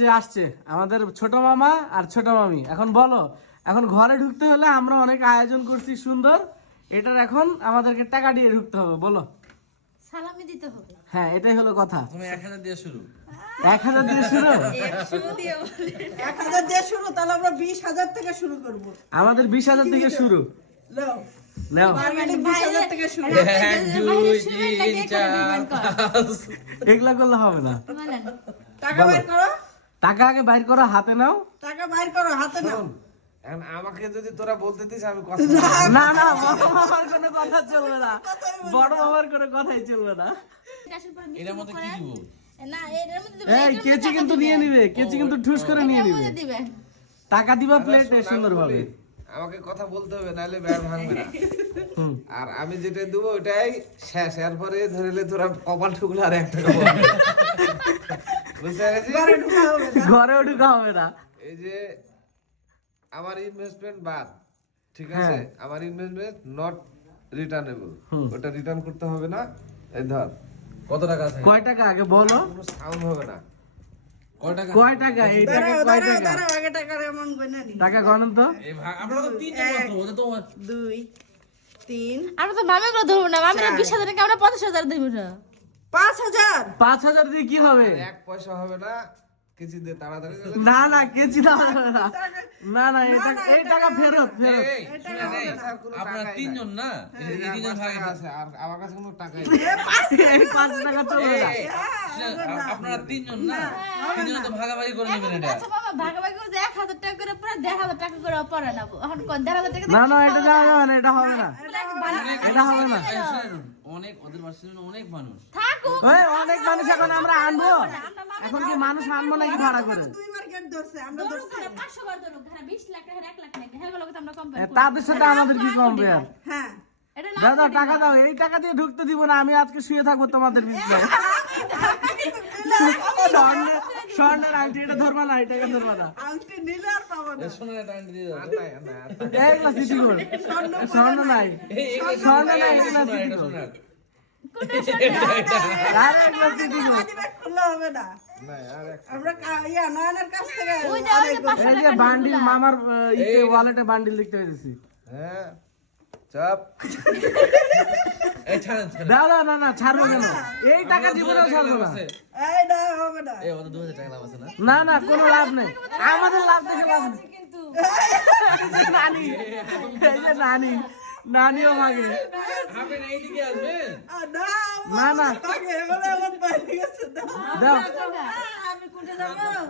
যে আসছে আমাদের ছোট মামা আর ছোট মামি। এখন বলো, এখন ঘরে ঢুকতে হলে আমরা অনেক আয়োজন করছি সুন্দর, এটার এখন আমাদেরকে টাকা দিয়ে ঢুকতে হবে। বলো, সালামি দিতে হবে। হ্যাঁ এটাই হলো কথা। তুমি 1000 দিয়ে শুরু। 1000 দিয়ে শুরু, 1000 দিয়ে শুরু, তাহলে আমরা 20,000 থেকে শুরু করব। আমাদের 20,000 থেকে শুরু। নাও নাও, মার্কেটিং 20,000 থেকে শুরু। 1 2 3 4 এগুলা করলে হবে না। টাকা বাইর করো, টাকা আগে বাইর করো, হাতে নাও। টাকা বাইর করো, হাতে নাও। এখন আমাকে যদি তোরা বলতে দিস আমি কথা না না, বড় মামার কোনো কথা চলবে না, বড় মামার কোনো কথাই চলবে না। এর মধ্যে কি দিব? না এর মধ্যে দিবে, এই কেচি কিন্তু নিয়ে নিবে, কেচি কিন্তু ঠুস করে নিয়ে নিবে। দিবে। টাকা দিবা প্লেটে সুন্দর ভাবে। আমাকে কথা বলতে হবে, নাহলে ব্যাগ ভাঙবে না। হুম। আর আমি যেটা দেবো ওটাই শেষ, এরপরে ধরলে তোরা কপাল ঠুকলো আর 1 টাকা পাবি। বুঝতে পেরেছিস? ঘরে ঢোকা হবে না। ঘরেও ঢুকা হবে না। এই যে আমার ইনভেস্টমেন্ট বাদ, ঠিক আছে? হ্যাঁ। আমার ইনভেস্টমেন্ট নট রিটার্নেবল, হুম। ওটা রিটার্ন করতে হবে না। এই ধর কত টাকা আছে? কয় টাকা আগে বলো, কোনো সাউন্ড হবে না। কয় টাকা? কয় টাকা? এই টাকা দাঁড়াও, কয় দাঁড়াও, টাকা? দাঁড়াও, আগে টাকার amount গণনা নি। টাকা গণন তো। আমরা তো 3 জন মাত্র, ওটা তো 2 3 আমরা তো মামিগুলো ধরবো না, মামিরা 20,000 টাকা আমরা 50,000 দেব না। 5,000। 5,000 দিয়ে কি হবে? 1 পয়সা হবে না, কিছু দিয়ে তাড়াতাড়ি গেলে। না না, কেচি দেওয়া যাবে না। না না, এই টাকা ফেরত ফেরত। এই, শুনে নেই, আপনারা 3 জন না, এই 3 জন ভাগে আছে আর আমার কাছে কোনো টাকাই নেই। এই 5 টাকা চলবে না। আপনারা 3 জন না, 3 জন তো ভাগাভাগি করে নেবেন এটা। আচ্ছা বাবা, ভাগাভাগি করে 1,000 টাকা করে পুরো 1,500 টাকা করে পরে নেবো। এখন 1,500 টাকা না না, এটা যাওয়া যাবে না, এটা হবে না, এটা হবে না। অনেক ওদের বাসায় অনেক মানুষ। থাকুক। ওই অনেক মানুষ এখন আমরা আনবো, এখন কি মানুষ আনবো নাকি ভাড়া করে? দুইবার গেট ধরছে, আমরা ধরুক ধরছি। না, 500 বার ধরুক, হ্যাঁ 20 লাখ টাকা 1 লাখ টাকা, হ্যাঁ বলো তো আমরা কম পাই। তাদের সাথে আমাদের কি কমবে আর? হ্যাঁ। এটা না দাদা টাকা দাও, এই টাকা দিয়ে ঢুকতে দিব না, আমি আজকে শুয়ে থাকবো তোমাদের বিছানায়। স্বর্ণের আংটি, এটা ধরবা না, এটা ধরবা না। আংটি নিলে আর পাবো না। শোনো এটা আন্টি দিয়ে দাও। এইগুলা সিটি গোল্ড, স্বর্ণ নাই, স্বর্ণ নাই, এগুলা সিটি এটা গোল্ড। শোনার। আরে এগুলা সিটি গোল্ড। মানি ব্যাগ খুললে হবে না। না, আর এক আমরা নয়নের কাছ থেকে ওই যে ওই যে 500 এই যে টাকা বান্ডিল মামার ইতে ওয়ালেটে বান্ডিল লিখতে হয়েছি। হ্যাঁ, চাপ। এই ছাড়েন, ছাড়েন। দাদা না না, ছাড়বো কেন? এই টাকা জীবনেও ছাড়বো না। এই না হবে না। এই ওদের 2000 টাকা লাভ আছে না? না না, কোনো লাভ নেই, আমাদের লাভ দেখে লাভ নেই। কিন্তু এই যে নানি, এই যে নানি, নানিও মাগে। আপনি এইদিকে আসবেন। না না না, আগে এবারে আমার বাইরে গেছে না। দাও। আমি কোথায় যাবো?